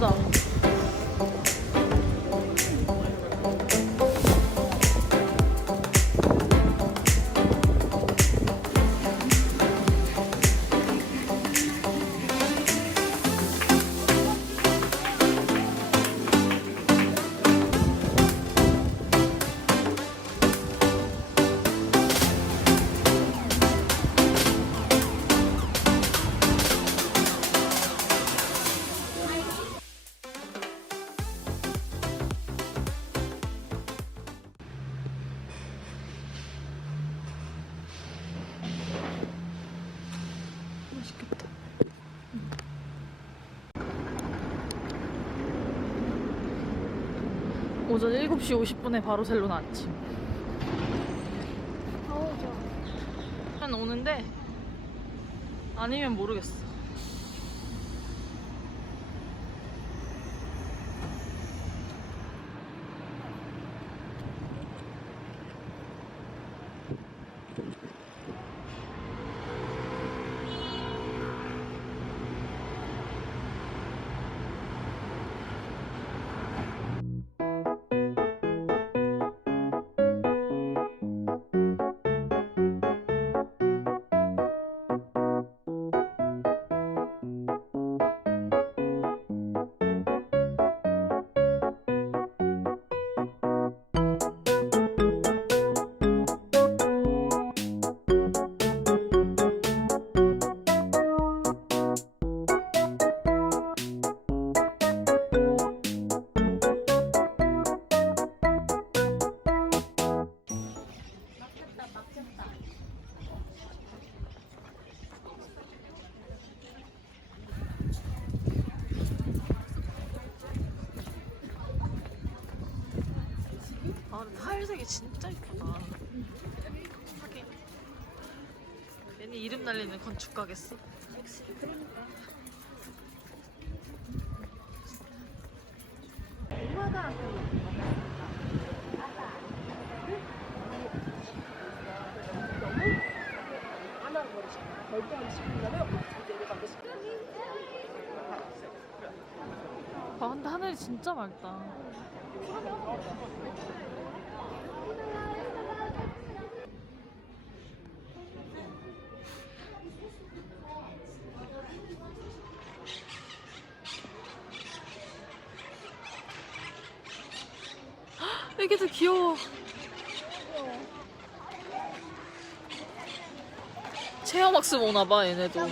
맛있겠다. 오전 7시 50분에 바르셀로나 아침. 한 오는데 아니면 모르겠어. 근데 하얀색이 진짜 이쁘다. 하긴. 괜히 이름 날리는 건축 가겠어. 아, 근데 하늘이 진짜 맑다. 헉, 애기들 귀여워. 체험학습 오나봐 얘네도.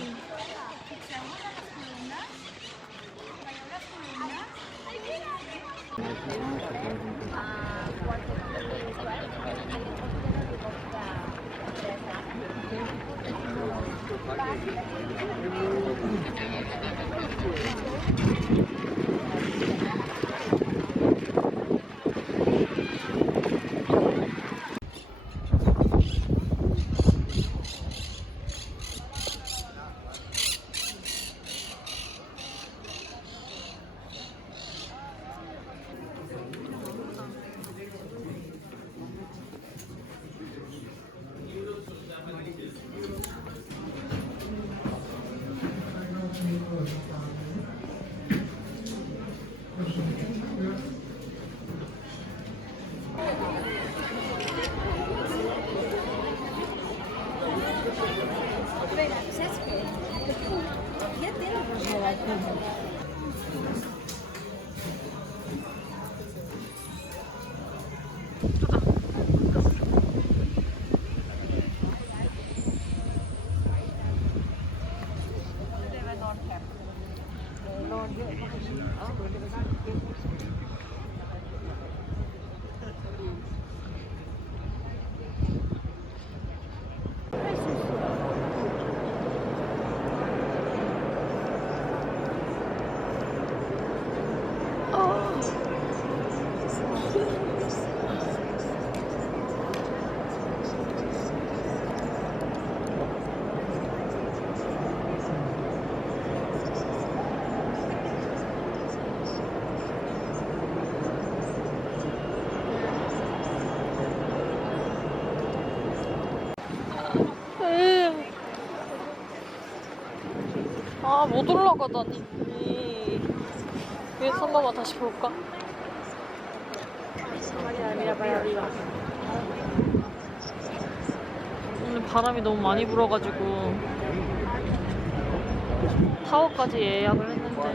Я ти не можу. 아, 못 올라가다니. 위에서 한 번만 다시 볼까? 오늘 바람이 너무 많이 불어가지고 타워까지 예약을 했는데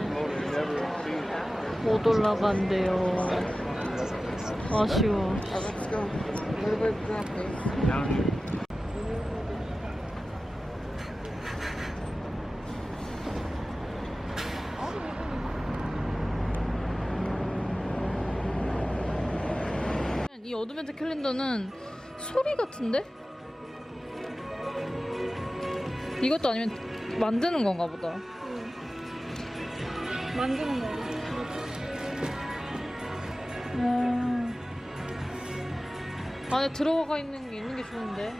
못 올라간대요. 아쉬워. 이 어드벤트 캘린더는 소리 같은데? 이것도 아니면 만드는 건가 보다. 만드는 거. 음. 안에 들어가 있는 게 있는 게 좋은데.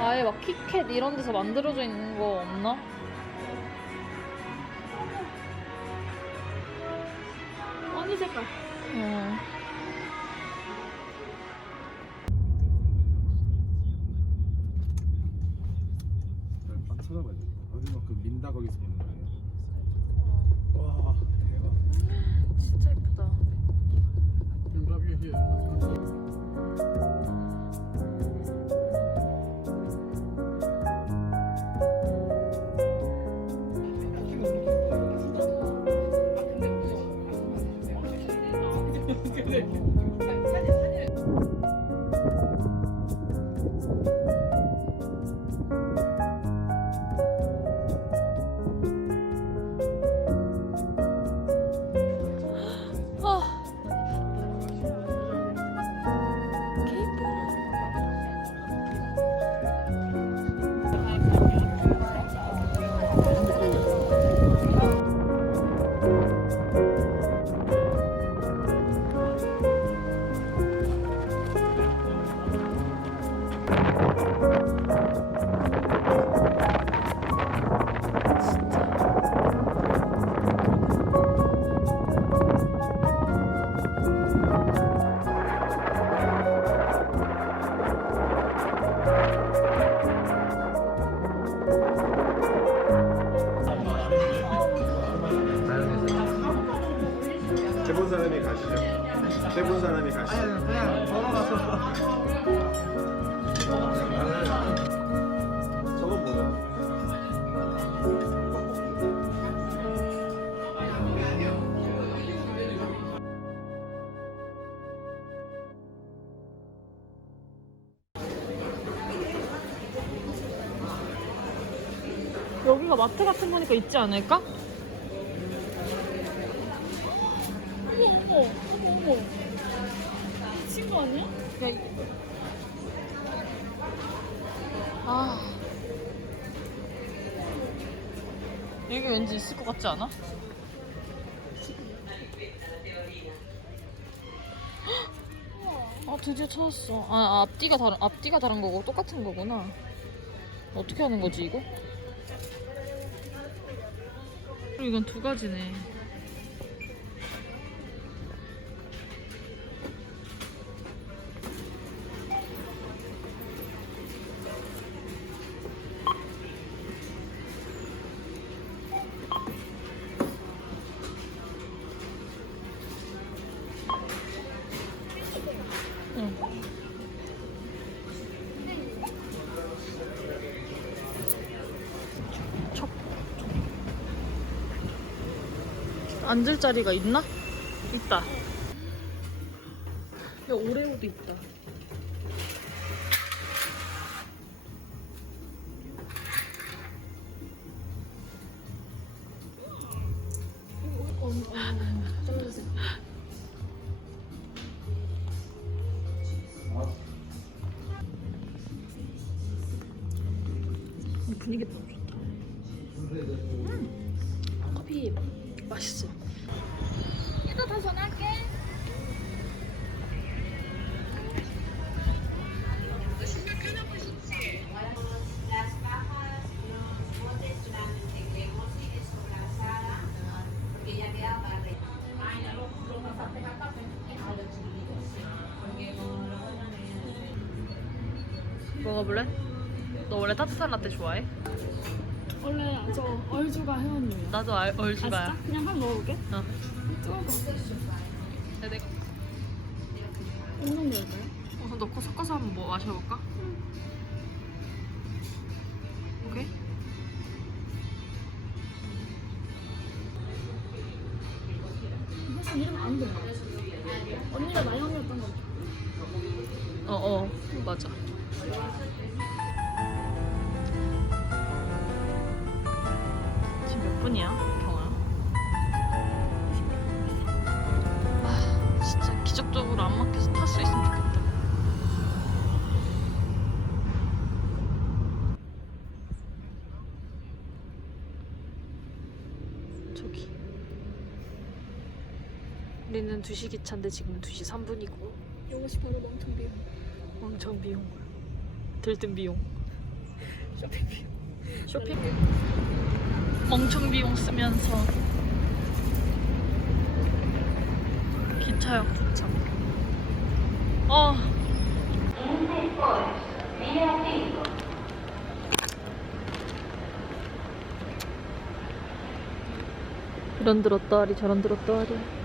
아예 막 키캣 이런 데서 만들어져 있는 거 없나? 여기가 마트 같은 거니까 있지 않을까? 어머 어머 어머 어머. 미친 거 아니야? 아. 여기 왠지 있을 것 같지 않아? 아 드디어 찾았어. 아 앞뒤가 다른 앞뒤가 다른 거고 똑같은 거구나. 어떻게 하는 거지 이거? 그리고 이건 두 가지네. 앉을 자리가 있나? 있다. 야, 오레오도 있다. 분위기 좋다. 먹어볼래? 너 원래 따뜻한 라떼 좋아해? 원래 저 얼주가 회원님이야. 나도 알, 아, 얼지가야. 진짜? 그냥 한 먹어볼게. 어. 뜨거워. 야, 내가 어느 정도일까요? 우선 넣고 섞어서 한번 뭐 마셔볼까? 오케이. 사실 이름 안 들어. 언니가 나영이었던 거. 어, 어, 맞아. 지금 몇 분이야, 경아? 아, 진짜 기적적으로 안 막혀서 탈 수 있으면 좋겠다. 저기. 우리는 2시 기차인데 지금은 2시 3분이고 이것이 바로 멍청 비용. 왕청 비용 들뜬 비용. 쇼핑 비용. 쇼핑? 멍청 비용 쓰면서 기차역 도착. 어. 이런 들었다 하리 저런 들었다 하리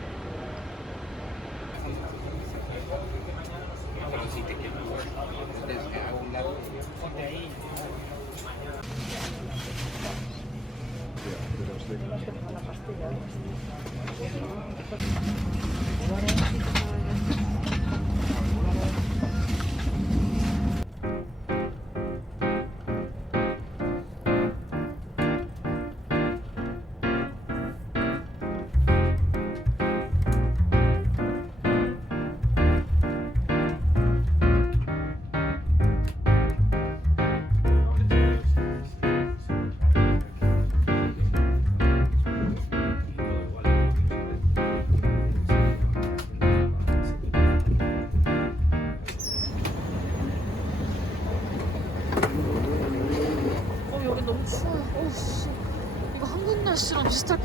어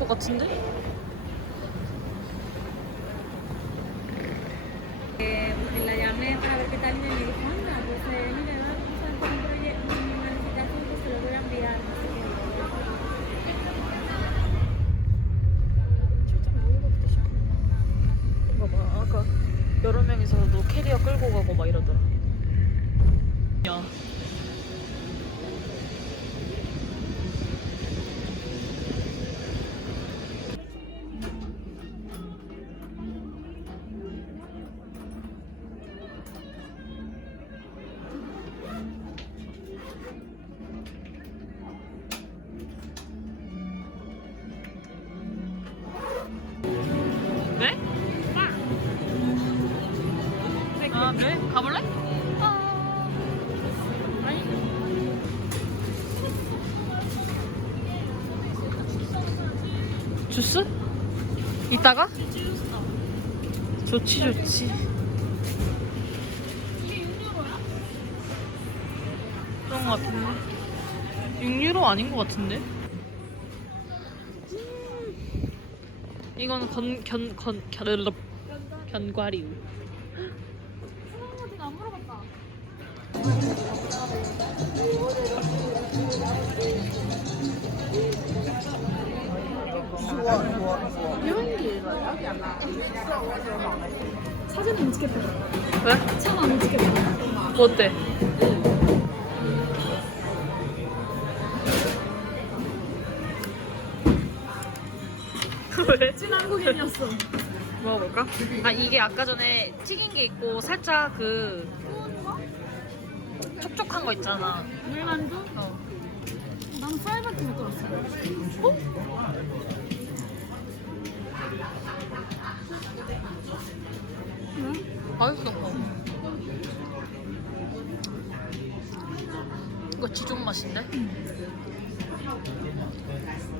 봐. 아까 여러 명이서도 캐리어 끌고 가고 막 이러더라. 그래? 가볼래? 주스? 이따가? 좋지 좋지 그런 거 같은데 6유로 아닌 거 같은데? 음. 이건 건, 견, 건, 견, 견과류 사진은 못 찍겠다. 왜? 차만 못 찍겠다. 뭐 어때? 왜? 찐 한국인이었어. 먹어볼까? 아 이게 아까 전에 튀긴 게 있고 살짝 그 촉촉한 거 있잖아. 물만두? 어. 난 프라이팬 먹고 왔어. 맛있어. 이거 지종 맛인데?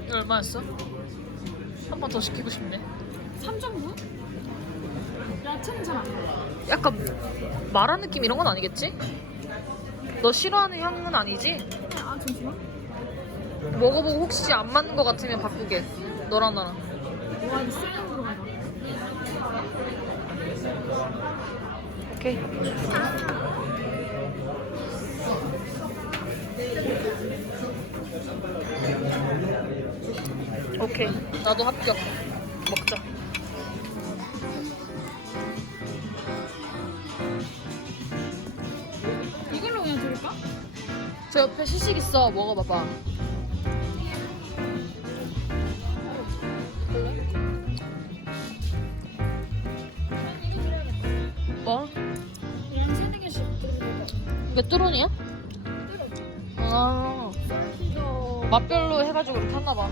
이거 얼마였어? 한 번 더 시키고 싶네. 3.9? 야채는 잘안 먹어. 약간 마라 느낌 이런 건 아니겠지? 너 싫어하는 향은 아니지? 아, 잠시만. 먹어보고 혹시 안 맞는 거 같으면 바꾸게. 너랑 나랑. 와, 이거 쎄 들어가다. 오케이. 오케이. 나도 합격. 먹자. 이걸로 그냥 들을까? 저 옆에 시식 있어. 먹어봐봐. 드론이야? 아, 이거 맛별로 해가지고 이렇게 했나봐.